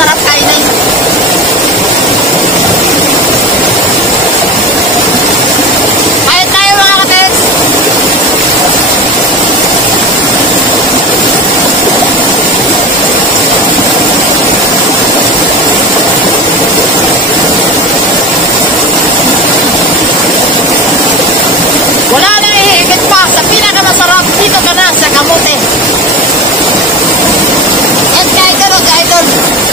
masarap kainin. Kain tayo mga kapits. Wala na ihigit pa sa pinakamasarap dito ka na sa kamote. At kahit ka mag-idol.